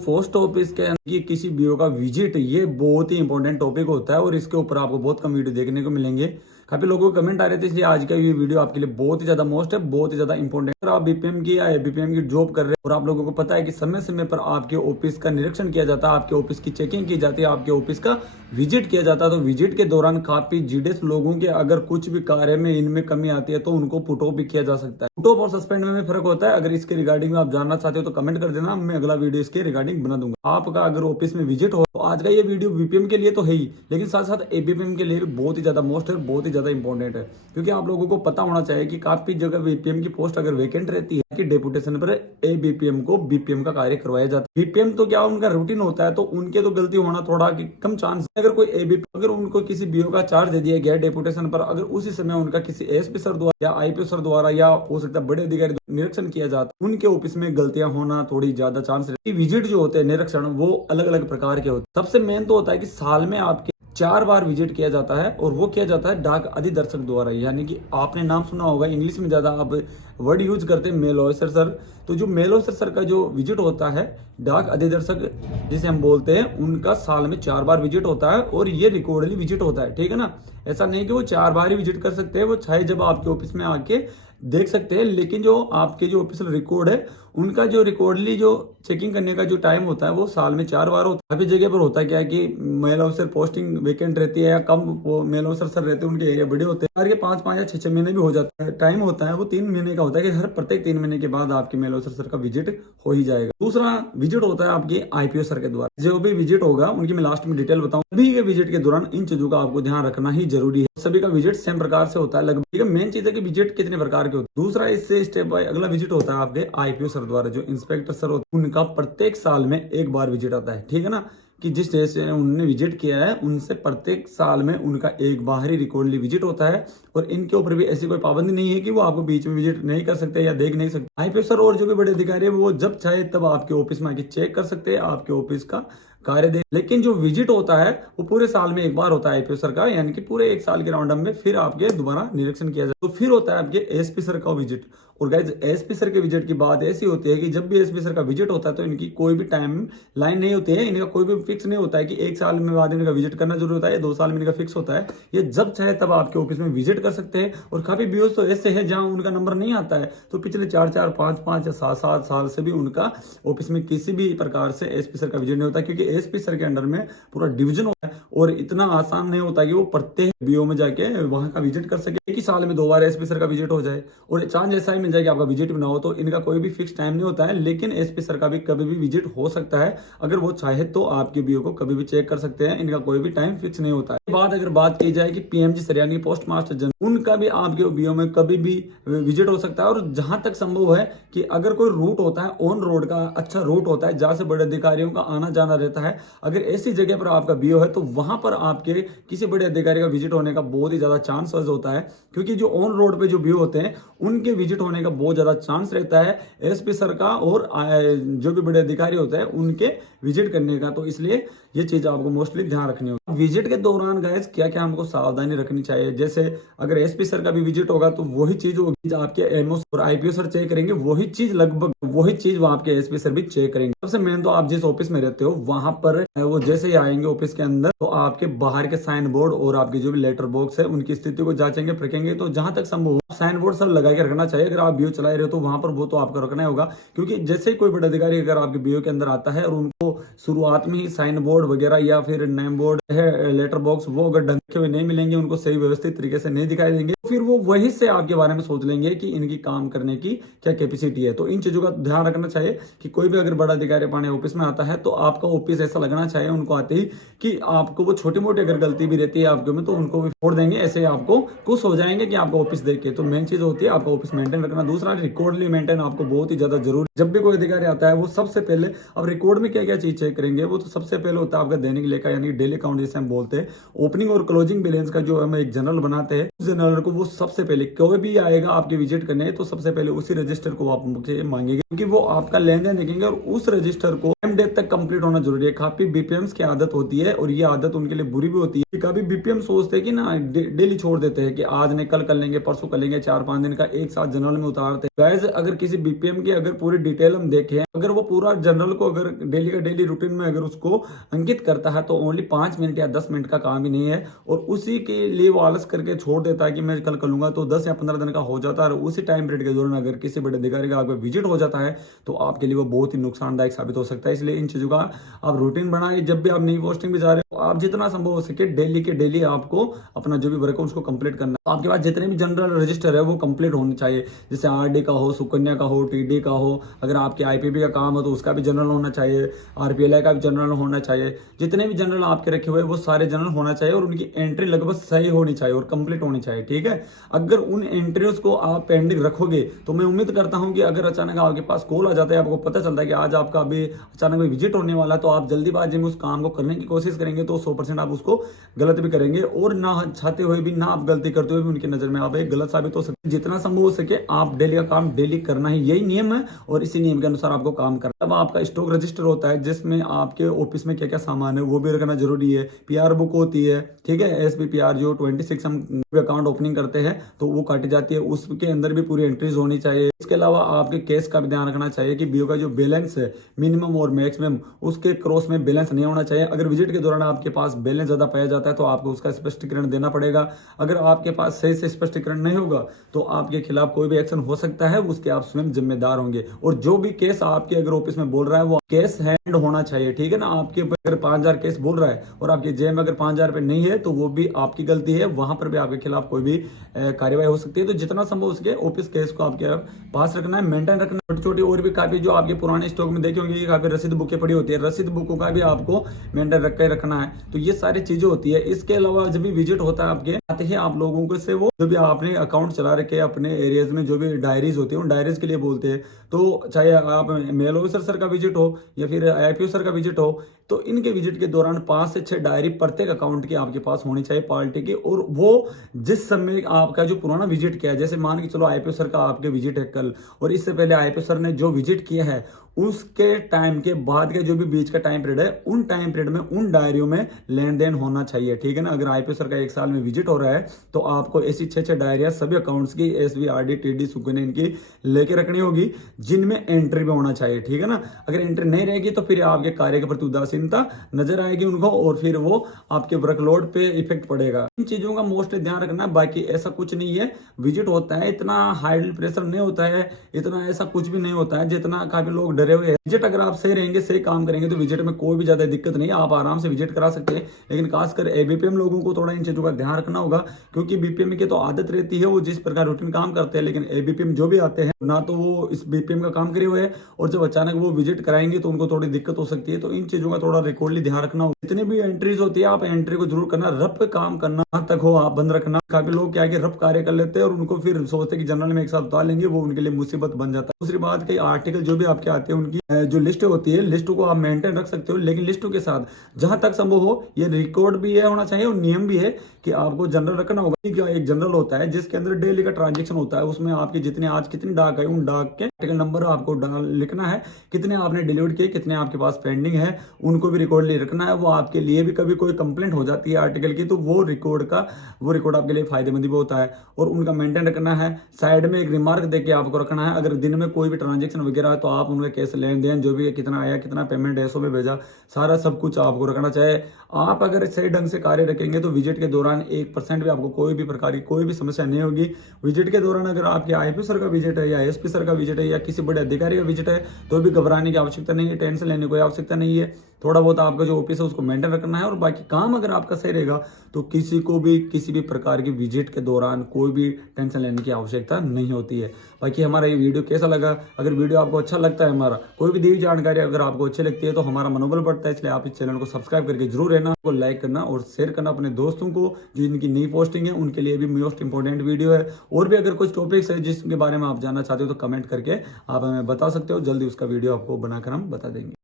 Post office के अंदर किसी बीओ का विजिट, ये बहुत ही इंपॉर्टेंट टॉपिक होता है और इसके ऊपर आपको बहुत कम वीडियो देखने को मिलेंगे। काफी लोगों को कमेंट आ रहे थे, इसलिए आज का ये वीडियो आपके लिए बहुत ही ज्यादा मोस्ट है, बहुत ही ज्यादा इंपॉर्टेंट। अगर आप बीपीएम की या एबीपीएम की जॉब कर रहे हैं और आप लोगों को पता है कि समय समय पर आपके ऑफिस का निरीक्षण किया जाता है, आपके ऑफिस की चेकिंग की जाती है, आपके ऑफिस का विजिट किया जाता है, तो विजिट के दौरान काफी जीडेस लोगों के अगर कुछ भी कार्य में इनमें कमी आती है तो उनको पुट ऑफ भी किया जा सकता है। पुट ऑफ और सस्पेंड में फर्क होता है। अगर इसके रिगार्डिंग में आप जानना चाहते हो तो कमेंट कर देना, मैं अगला वीडियो इसके रिगार्डिंग बना दूंगा। आपका अगर ऑफिस में विजिट हो तो आज का ये वीडियो बीपीएम के लिए तो है ही, लेकिन साथ साथ एबीपीएम के लिए भी बहुत ही ज्यादा मोस्ट है, बहुत ही ज्यादा इंपॉर्टेंट है। क्योंकि आप लोगों को पता होना चाहिए कि काफी जगह बीपीएम की पोस्ट अगर वैकेंट रहती है कि डेपुटेशन पर एबीपीएम को बीपीएम का कार्य करवाया जाता है। बीपीएम तो क्या उनका रूटीन होता है, तो उनके तो गलती होना थोड़ा कि कम चांस। अगर कोई एबीपीएम अगर उनको किसी बीओ का चार्ज दे दिया गया डेपुटेशन पर, अगर उसी समय उनका किसी एएसपी सर द्वारा या आईपीओ सर द्वारा या हो सकता है बड़े अधिकारी निरीक्षण किया जाता है, उनके ऑफिस में गलतियां होना थोड़ी ज्यादा चांस रहती है। विजिट जो होते हैं निरीक्षण वो अलग अलग प्रकार के होते हैं। सबसे मेन तो होता है कि साल में आपके 4 बार विजिट किया जाता है और वो किया जाता है डाक अधिदर्शक द्वारा। यानी कि आपने नाम सुना होगा, इंग्लिश में ज्यादा आप वर्ड यूज करते हैं मेल ऑफिसर सर। तो जो मेल ऑफिसर सर का जो विजिट होता है डाक अधिदर्शक जिसे हम बोलते हैं, उनका साल में 4 बार विजिट होता है और ये रिकॉर्डली विजिट होता है। ठीक है ना, ऐसा नहीं कि वो 4 बार ही विजिट कर सकते हैं, वो चाहे जब आपके ऑफिस में आके देख सकते हैं। लेकिन जो आपके जो ऑफिशियल रिकॉर्ड है उनका जो रिकॉर्डली जो चेकिंग करने का जो टाइम होता है वो साल में 4 बार होता है। काफी जगह पर होता है क्या कि मेल ऑफिसर पोस्टिंग वेकेंट रहती है या कम मेल ऑफिसर सर रहते हैं, उनके एरिया बड़े होते हैं, के 5 या 6 महीने भी हो जाता है। टाइम होता है वो 3 महीने का होता है कि हर प्रत्येक 3 महीने के बाद आपके मेल ऑफिसर सर का विजिट हो ही जाएगा। दूसरा विजिट होता है आपके आईपीओ सर के द्वारा। जो भी विजिट होगा उनकी मैं लास्ट में डिटेल बताऊं। सभी के विजिट के दौरान इन चीजों का आपको ध्यान रखना ही जरूरी है। सभी का विजिट सेम प्रकार से होता है लगभग। मेन चीज है कि विजिट कितने प्रकार के होते हैं। दूसरा इससे स्टेप बाय अगला विजिट होता है आपके आईपीओ सर द्वारा। जो इंस्पेक्टर सर होते हैं उनका प्रत्येक साल में 1 बार विजिट आता है। ठीक है ना, कि जिस देश से उन्होंने विजिट किया है उनसे प्रत्येक साल में उनका 1 बाहरी रिकॉर्डली विजिट होता है। और इनके ऊपर भी ऐसी कोई पाबंदी नहीं है कि वो आपको बीच में विजिट नहीं कर सकते या देख नहीं सकते। आईपीओ सर और जो भी बड़े अधिकारी है वो जब चाहे तब आपके ऑफिस में आके चेक कर सकते हैं, आपके ऑफिस का कार्य देख। लेकिन जो विजिट होता है वो पूरे साल में 1 बार होता है आईपीओ सर का, यानी कि पूरे 1 साल के राउंड में फिर आपके दोबारा निरीक्षण किया जाए। तो फिर होता है आपके एएसपी सर का विजिट। और गाइस एएसपी सर के विजिट की बात ऐसी होती है कि जब भी एएसपी सर का विजिट होता है तो इनकी कोई भी टाइम लाइन नहीं होती है, इनका कोई भी फिक्स नहीं होता है कि 1 साल में बाद इनका विजिट करना जरूरी होता है, 2 साल में इनका फिक्स होता है। ये जब चाहे तब आपके ऑफिस में विजिट कर सकते हैं। और काफी बीओस तो ऐसे है जहां उनका नंबर नहीं आता है, तो पिछले 4 5 या 7 साल से भी उनका ऑफिस में किसी भी प्रकार से एएसपी सर का विजिट नहीं होता, क्योंकि एएसपी सर के अंडर में पूरा डिवीजन होता है और इतना आसान नहीं होता कि वो प्रत्येक बीओ में जाके वहां का विजिट कर सके। एक ही साल में 2 बार एएसपी सर का विजिट हो जाए और चांस ऐसा ही मिल जाए कि आपका विजिट भी ना हो। तो इनका कोई भी फिक्स टाइम नहीं होता है, लेकिन एएसपी सर का भी कभी भी विजिट हो सकता है। अगर वो चाहे तो आपके बीओ को कभी भी चेक कर सकते हैं, इनका कोई भी टाइम फिक्स नहीं होता है। अगर बात की जाए कि पीएमजी सर यानी पोस्ट मास्टर जनरल, उनका भी आपके बीओ में कभी भी विजिट हो सकता है। और जहां तक संभव है कि अगर कोई रूट होता है ऑन रोड का अच्छा रूट होता है जहां से बड़े अधिकारियों का आना जाना रहता है, अगर ऐसी जगह पर आपका बीओ है तो वहां पर आपके किसी बड़े अधिकारी का विजिट होने का बहुत ही ज्यादा चांसेस होता है। क्योंकि जो ऑन रोड पे जो बीओ होते हैं उनके विजिट होने का बहुत ज्यादा चांस रहता है एसपी सर का और जो भी बड़े अधिकारी होते हैं उनके विजिट करने का। तो इसलिए ये चीज आपको मोस्टली ध्यान रखनी होगी। विजिट के दौरान गाइस क्या क्या हमको सावधानी रखनी चाहिए, जैसे अगर एसपी सर का भी विजिट होगा तो वही चीज होगी आपके एमओ और आईपीओ सर चेक करेंगे, वही चीज लगभग वही चीज वहां आपके एसपी सर भी चेक करेंगे। सबसे मेन तो आप जिस ऑफिस में रहते हो वहां पर वो जैसे ही आएंगे ऑफिस के अंदर तो आपके बाहर के साइन बोर्ड और आपके जो भी लेटर बॉक्स है उनकी स्थिति को जांचेंगे परखेंगे। तो जहां तक संभव हो साइन बोर्ड सब लगा के रखना चाहिए। अगर आप बीओ चला रहे हो तो वहां पर वो तो आपको रखना होगा, क्योंकि जैसे ही कोई बड़ा अधिकारी अगर आपके बीओ के अंदर आता है और उनको शुरुआत में ही साइन बोर्ड वगैरह या फिर नेम बोर्ड है लेटर बॉक्स वो अगर ढंग के हुए नहीं मिलेंगे, उनको सही व्यवस्थित तरीके से नहीं दिखाई देंगे, तो फिर वो वही से आपके बारे में सोच लेंगे कि इनकी काम करने की क्या कैपेसिटी है। तो इन चीजों का ध्यान रखना चाहिए कि कोई भी अगर बड़ा अधिकारी अपने ऑफिस में आता है तो आपका ऑफिस ऐसा लगना चाहिए उनको आते ही कि आपको वो छोटी मोटी अगर गलती भी रहती है आपके में तो उनको भी छोड़ देंगे, ऐसे आपको खुश हो जाएंगे कि आपका ऑफिस देख के। तो मेन चीज होती है आपका ऑफिस मेंटेन रखना। दूसरा रिकॉर्डली मेंटेन आपको बहुत ही ज्यादा जरूरी। जब भी कोई अधिकारी आता है वो सबसे पहले अब रिकॉर्ड में क्या क्या चीज चेक करेंगे, वो तो सबसे पहले होता है आपका दैनिक लेखा यानी डेली अकाउंट जिसे हम बोलते हैं। ओपनिंग और क्लोजिंग बैलेंस का जो हम एक जनरल बनाते हैं, उस जनरल को वो सबसे पहले कोई भी आएगा आपके विजिट करने तो सबसे पहले उसी रजिस्टर को आप मांगेंगे, क्योंकि वो आपका लेन देन देखेंगे और उस रजिस्टर को डेट तक कंप्लीट होना जरूरी है। काफी बीपीएम्स की आदत होती है और ये आदत उनके लिए बुरी भी होती है। काफी बीपीएम सोचते हैं कि ना डेली छोड़ देते हैं कि आज नहीं कल कर लेंगे परसों कर लेंगे, 4-5 दिन का एक साथ जनरल में उतारते हैं। गाइस अगर किसी बीपीएम की अगर पूरी डिटेल हम देखें, अगर वो पूरा जनरल को अगर डेली का के डेली रूटीन में अगर उसको अंकित करता है तो ओनली 5 मिनट या 10 मिनट का काम ही नहीं है, और उसी के लिए वो आलस करके छोड़ देता है कि मैं कल कर लूंगा, तो 10 या 15 दिन का हो जाता है। और उसी टाइम पीरियड के दौरान अगर किसी बड़े अधिकारी का आपका विजिट हो जाता है तो आपके लिए वो बहुत ही नुकसानदायक साबित हो सकता है। इसलिए इन चीजों का आप रूटीन बनाए। जब भी आप नई पोस्टिंग पे जा रहे हो आप जितना संभव हो सके डेली के डेली आपको अपना जो भी वर्क है उसको कंप्लीट करना है। आपके पास जितने भी जनरल रजिस्टर है वो कंप्लीट होने चाहिए, जैसे आरडी का हो, सुकन्या का हो, टीडी का हो, अगर आपके आईपीपी का काम हो तो उसका भी जनरल होना चाहिए, आरपीएलआई का भी जनरल होना चाहिए। जितने भी जनरल आपके रखे हुए वो सारे जनरल होना चाहिए और उनकी एंट्री लगभग सही होनी चाहिए और कंप्लीट होनी चाहिए, ठीक है। अगर उन एंट्रीज को आप पेंडिंग रखोगे तो मैं उम्मीद करता हूं कि अगर अचानक आपके पास कॉल आ जाता है, आपको पता चलता है कि आज आपका अभी अचानक विजिट होने वाला है, तो आप जल्दीबाजी में उस काम को करने की कोशिश करेंगे तो 100% आप उसको गलत भी करेंगे, और ना चाहते हुए भी, ना आप गलती करते हुए भी उनकी नजर में आप एक गलत साबित हो सकते हैं। जितना संभव हो सके आप डेली का काम डेली करना ही, यही नियम है और इसी नियम के अनुसार आपको काम करना। अब आपका स्टॉक रजिस्टर होता है जिसमें आपके ऑफिस में क्या क्या सामान है वो भी रखना जरूरी है। पीआर बुक होती है, ठीक है, एसपीपीआर जो 26 हम अकाउंट ओपनिंग करते हैं तो वो काटी जाती है, उसके अंदर भी पूरी एंट्रीज होनी चाहिए। इसके अलावा आपके केस का भी ध्यान रखना चाहिए कि बीओ का जो बैलेंस है मिनिमम और मैक्सिमम उसके क्रॉस में बैलेंस नहीं होना चाहिए। अगर विजिट के दौरान आपके पास बैलेंस ज्यादा पाया जाता है तो आपको उसका स्पष्टीकरण देना पड़ेगा। अगर आपके पास सही से स्पष्टीकरण नहीं होगा तो आपके खिलाफ कोई भी एक्शन हो सकता है, उसके आप स्वयं जिम्मेदार होंगे। और जो भी केस आपके अगर ऑफिस में बोल रहा है वो केस हैंड होना चाहिए, ठीक है ना। आपके अगर 5,000 केस बोल रहा है और आपके जेब में अगर 5,000 रुपए नहीं है तो वो भी आपकी गलती है, वहां पर भी आपके खिलाफ कोई भी कार्यवाही हो सकती है। तो जितना संभव हो सके ऑफिस केस को आपके पास रखना है, मेंटेन रखना। छोटी छोटी और भी काफी जो आपके पुराने स्टॉक में देखे होंगे काफी रसीद बुकें पड़ी होती है, रसीद बुकों का भी आपको मेंटेन रख के रखना है। तो ये सारी चीजें होती है। इसके अलावा जब भी विजिट होता है आपके आते ही आप लोगों को से वो जो भी आपने अकाउंट चला रखे अपने एरियाज में, जो भी डायरीज होती है उन डायरीज के लिए बोलते हैं। तो चाहे आप मेल ऑफिसर सर का विजिट हो या फिर आईपीओ सर का विजिट हो, तो इनके विजिट के दौरान 5 से 6 डायरी प्रत्येक अकाउंट की आपके पास होनी चाहिए पार्टी की। और वो जिस समय आपका जो पुराना विजिट किया है, जैसे मान के चलो आईपीओ सर का आपके विजिट है कल, और इससे पहले आईपीओ सर ने जो विजिट किया है उसके टाइम के बाद के जो भी बीच का टाइम पीरियड है उन टाइम पीरियड में उन डायरियों में लेन देन होना चाहिए, ठीक है ना। अगर आईपीओ सर का 1 साल में विजिट हो रहा है तो आपको ऐसी 6 डायरिया सभी अकाउंट्स की, एसबी, आरडी, टीडी, सुकन्या, इनकी लेके रखनी होगी जिनमें एंट्री भी होना चाहिए, ठीक है ना। अगर एंट्री नहीं रहेगी तो फिर आपके कार्य के प्रति उदासीनता नजर आएगी उनको और फिर वो आपके वर्कलोड पे इफेक्ट पड़ेगा। इन चीजों का मोस्टली ध्यान रखना। बाकी ऐसा कुछ नहीं है, विजिट होता है इतना हाई प्रेशर नहीं होता है, इतना ऐसा कुछ भी नहीं होता है जितना काफी लोग डरे हुए हैं। विजिट अगर आप सही रहेंगे, सही काम करेंगे तो विजिट में कोई भी ज्यादा दिक्कत नहीं है, आप आराम से विजिट करा सकते हैं। लेकिन खासकर एबीपीएम लोगों को थोड़ा इन चीजों का ध्यान रखना होगा, क्योंकि बीपीएम की तो आदत रहती है वो जिस प्रकार रूटीन काम करते हैं, लेकिन एबीपीएम जो भी आते हैं ना तो वो इस बीपीएम का काम करे हुए हैं, और जब अचानक वो विजिट कराएंगे तो उनको थोड़ी दिक्कत हो सकती है। तो इन चीजों का थोड़ा रिकॉर्डली ध्यान रखना होगा। जितनी भी एंट्रीज होती है आप एंट्री को जरूर करना, रफ काम करना तक हो आप बंद रखना। काफी लोग क्या है कि रफ कार्य कर लेते हैं और उनको फिर सोचते हैं कि जनरल में एक साथ उतार लेंगे, वो उनके लिए मुसीबत बन जाता है। दूसरी बात, कई आर्टिकल जो भी आपके आते हैं उनकी जो लिस्ट होती है, लिस्ट को आप मेंटेन रख सकते हो, लेकिन लिस्टों के साथ जहां तक संभव हो ये रिकॉर्ड भी है होना चाहिए और नियम भी है कि आपको जनरल रखना होगा। एक जनरल होता है जिसके अंदर डेली का ट्रांजेक्शन होता है, उसमें आपके जितने आज कितनी डाक है उन डाक के आर्टिकल नंबर आपको लिखना है, कितने आपने डिलीवर किए, कितने आपके पास पेंडिंग है, उनको भी रिकॉर्ड रखना है। वो आपके लिए भी कभी कोई कंप्लेंट हो जाती है आर्टिकल की तो वो रिकॉर्ड आपके लिए फायदेमंद भी होता है और उनका मेंटेन रखना है। साइड में एक रिमार्क देके आपको रखना है, अगर दिन में कोई भी ट्रांजेक्शन वगैरह है तो आप उनका कैसे लेन देन जो भी है, कितना आया, कितना पेमेंट ऐसो में भेजा, सारा सब कुछ आपको रखना चाहिए। आप अगर सही ढंग से कार्य रखेंगे तो विजिट के दौरान 1% भी आपको कोई भी प्रकार की कोई भी समस्या नहीं होगी। विजिट के दौरान अगर आपके आईपी सर का विजिट है या एसपी सर का विजिट है या किसी बड़े अधिकारी का विजिट है तो भी घबराने की आवश्यकता नहीं है, टेंशन लेने की कोई आवश्यकता नहीं है। थोड़ा बहुत आपका जो ऑफिस है उसको मेंटेन रखना है और बाकी काम अगर आपका सही रहेगा तो किसी को भी किसी भी प्रकार की विजिट के दौरान कोई भी टेंशन लेने की आवश्यकता नहीं होती है। बाकी हमारा ये वीडियो कैसा लगा, अगर वीडियो आपको अच्छा लगता है, हमारा कोई भी दी जानकारी अगर आपको अच्छी लगती है तो हमारा मनोबल बढ़ता है, इसलिए आप इस चैनल को सब्सक्राइब करके जरूर रहना, को लाइक करना और शेयर करना अपने दोस्तों को जो इनकी नई पोस्टिंग है उनके लिए भी मोस्ट इंपॉर्टेंट वीडियो है। और भी अगर कुछ टॉपिक्स है जिसके बारे में आप जानना चाहते हो तो कमेंट करके आप हमें बता सकते हो, जल्दी उसका वीडियो आपको बनाकर हम बता देंगे।